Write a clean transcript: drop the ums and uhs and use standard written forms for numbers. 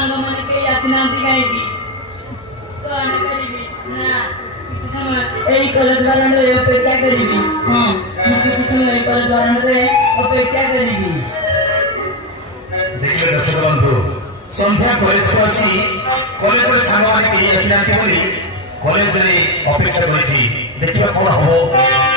ସାଙ୍ଗମାନେ କେହି ଆସିନାହାନ୍ତି କାହିଁକି? କଣ କରିବି ନା କିଛି ସମୟ ଏଇ କଲେଜ ବାରାଣ୍ଡାରେ ଅପେକ୍ଷା କରିବି। ହଁ ମୁଁ କିଛି ସମୟ ଏଇ କଲେଜ ବାରାଣ୍ଡାରେ ଅପେକ୍ଷା କରିବି। ଦେଖିଲେ ଦର୍ଶକ ବନ୍ଧୁ, ସନ୍ଧ୍ୟା କଲେଜକୁ ଆସି କଲେଜରେ ସାଙ୍ଗମାନେ କେହି ଆସିନାହାନ୍ତି ବୋଲି କଲେଜରେ ଅପେକ୍ଷା କରିଛି। ଦେଖିବା କଣ ହବ।